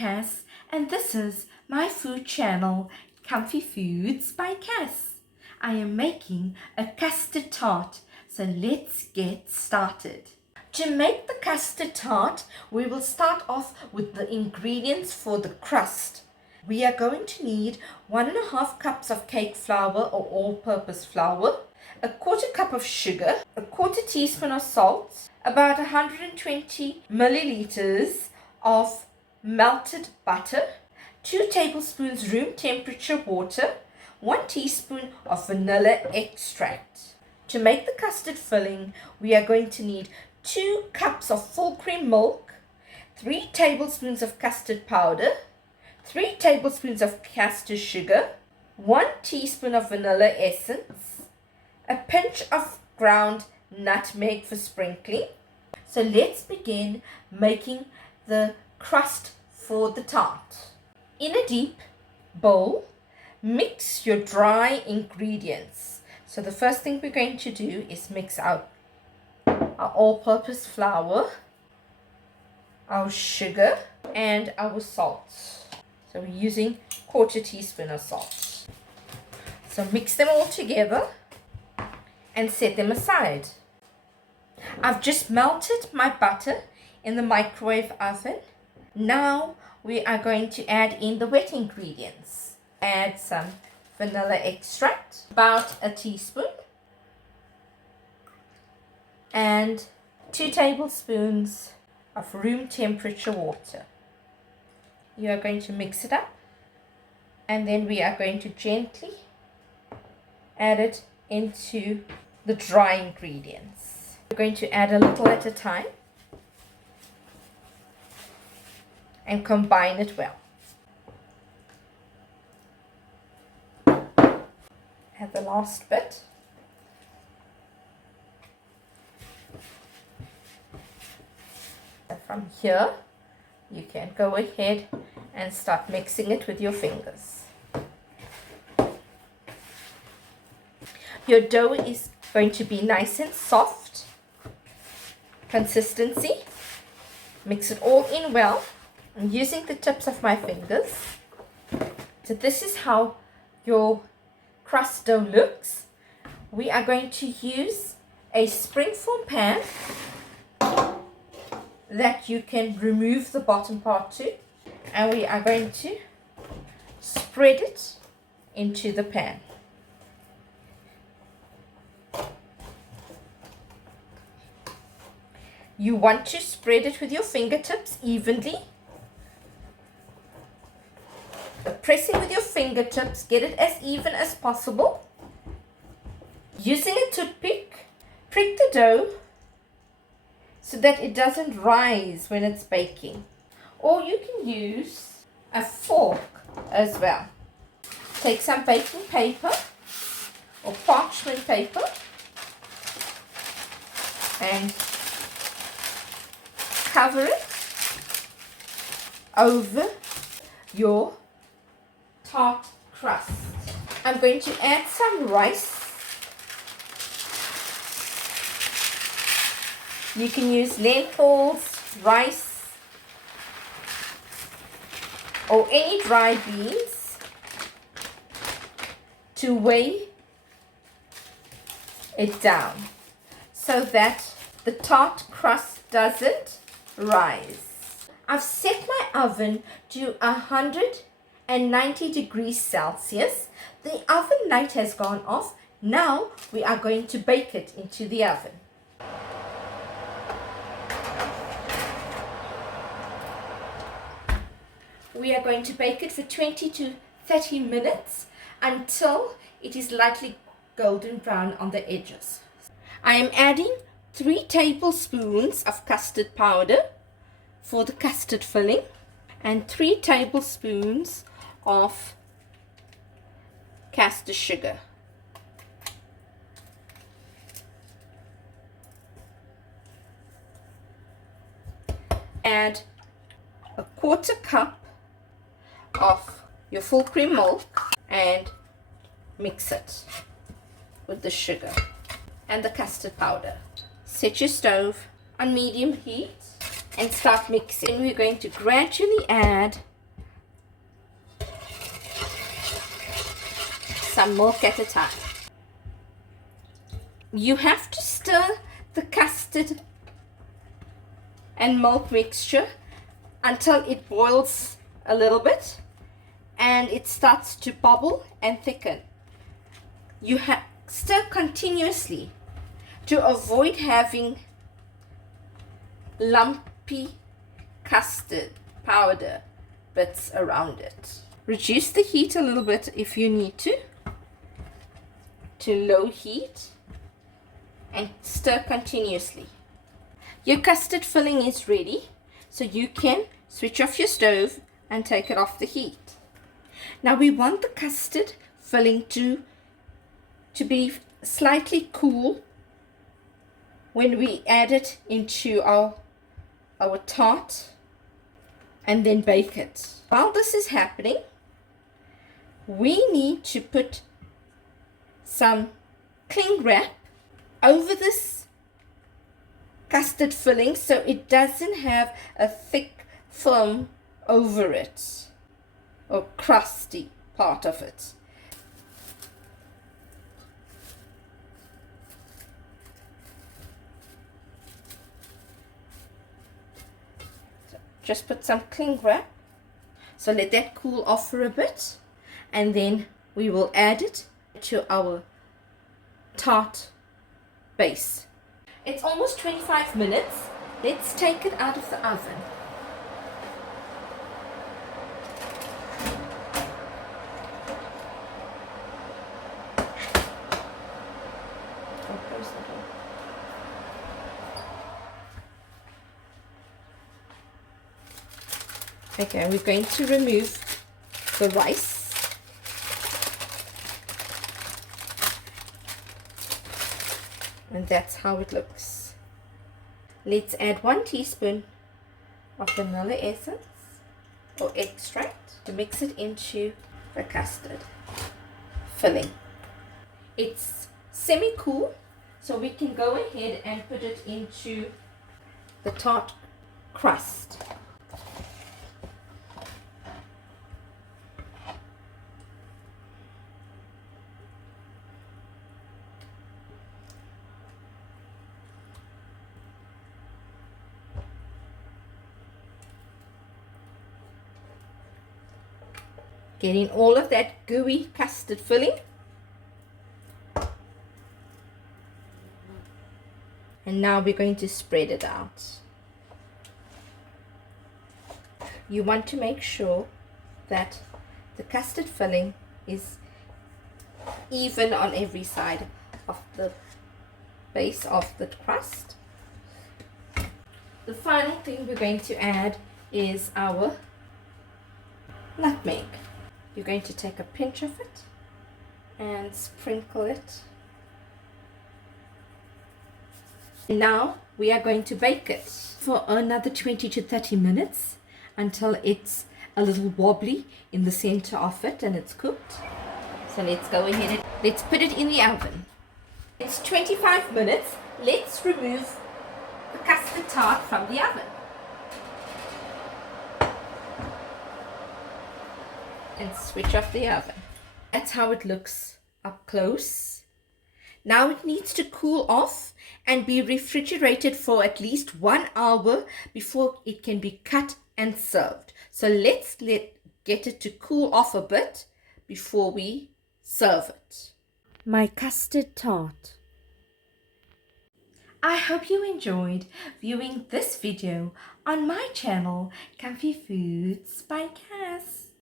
Cass, and this is my food channel, Comfy Foods by Cass. I am making a custard tart, so let's get started. To make the custard tart, we will start off with the ingredients for the crust. We are going to need 1.5 cups of cake flour or all-purpose flour, a 1/4 cup of sugar, a 1/4 teaspoon of salt, about 120 milliliters of melted butter, 2 tablespoons room temperature water, 1 teaspoon of vanilla extract. To make the custard filling, we are going to need 2 cups of full cream milk, 3 tablespoons of custard powder, 3 tablespoons of caster sugar, 1 teaspoon of vanilla essence, a pinch of ground nutmeg for sprinkling. So let's begin making the crust for the tart. In a deep bowl, mix your dry ingredients. So the first thing we're going to do is mix out our all-purpose flour, our sugar, and our salt. So we're using 1/4 teaspoon of salt. So mix them all together and set them aside. I've just melted my butter in the microwave oven. Now we are going to add in the wet ingredients. Add some vanilla extract, about a teaspoon, and 2 tablespoons of room temperature water. You are going to mix it up, and then we are going to gently add it into the dry ingredients. We're going to add a little at a time and combine it well. Add the last bit. And from here, you can go ahead and start mixing it with your fingers. Your dough is going to be nice and soft consistency. Mix it all in well. I'm using the tips of my fingers. So this is how your crust dough looks. We are going to use a springform pan that you can remove the bottom part to, and we are going to spread it into the pan. You want to spread it with your fingertips evenly. Pressing with your fingertips, get it as even as possible. Using a toothpick, prick the dough so that it doesn't rise when it's baking. Or you can use a fork as well. Take some baking paper or parchment paper and cover it over your tart crust. I'm going to add some rice. You can use lentils, rice, or any dried beans to weigh it down so that the tart crust doesn't rise. I've set my oven to 190 degrees Celsius. The oven light has gone off. Now we are going to bake it into the oven. We are going to bake it for 20 to 30 minutes until it is lightly golden brown on the edges. I am adding 3 tablespoons of custard powder for the custard filling and 3 tablespoons of caster sugar. Add a 1/4 cup of your full cream milk and mix it with the sugar and the custard powder. Set your stove on medium heat and start mixing. And we're going to gradually add some milk at a time. You have to stir the custard and milk mixture until it boils a little bit and it starts to bubble and thicken. You stir continuously to avoid having lumpy custard powder bits around it. Reduce the heat a little bit if you need to low heat, and stir continuously. Your custard filling is ready, so you can switch off your stove and take it off the heat. Now we want the custard filling to be slightly cool when we add it into our tart and then bake it. While this is happening, we need to put some cling wrap over this custard filling so it doesn't have a thick film over it or crusty part of it. So just put some cling wrap. So let that cool off for a bit, and then we will add it to our tart base. It's almost 25 minutes. Let's take it out of the oven. Okay, we're going to remove the rice. And that's how it looks. Let's add 1 teaspoon of vanilla essence or extract to mix it into the custard filling. It's semi-cool, so we can go ahead and put it into the tart crust. Getting all of that gooey custard filling. And now we're going to spread it out. You want to make sure that the custard filling is even on every side of the base of the crust. The final thing we're going to add is our nutmeg. You're going to take a pinch of it and sprinkle it. Now we are going to bake it for another 20 to 30 minutes until it's a little wobbly in the center of it and it's cooked. So let's go ahead and let's put it in the oven. It's 25 minutes. Let's remove the custard tart from the oven. And switch off the oven. That's how it looks up close. Now it needs to cool off and be refrigerated for at least 1 hour before it can be cut and served. So let's get it to cool off a bit before we serve it. My custard tart. I hope you enjoyed viewing this video on my channel, Comfy Foods by Cass.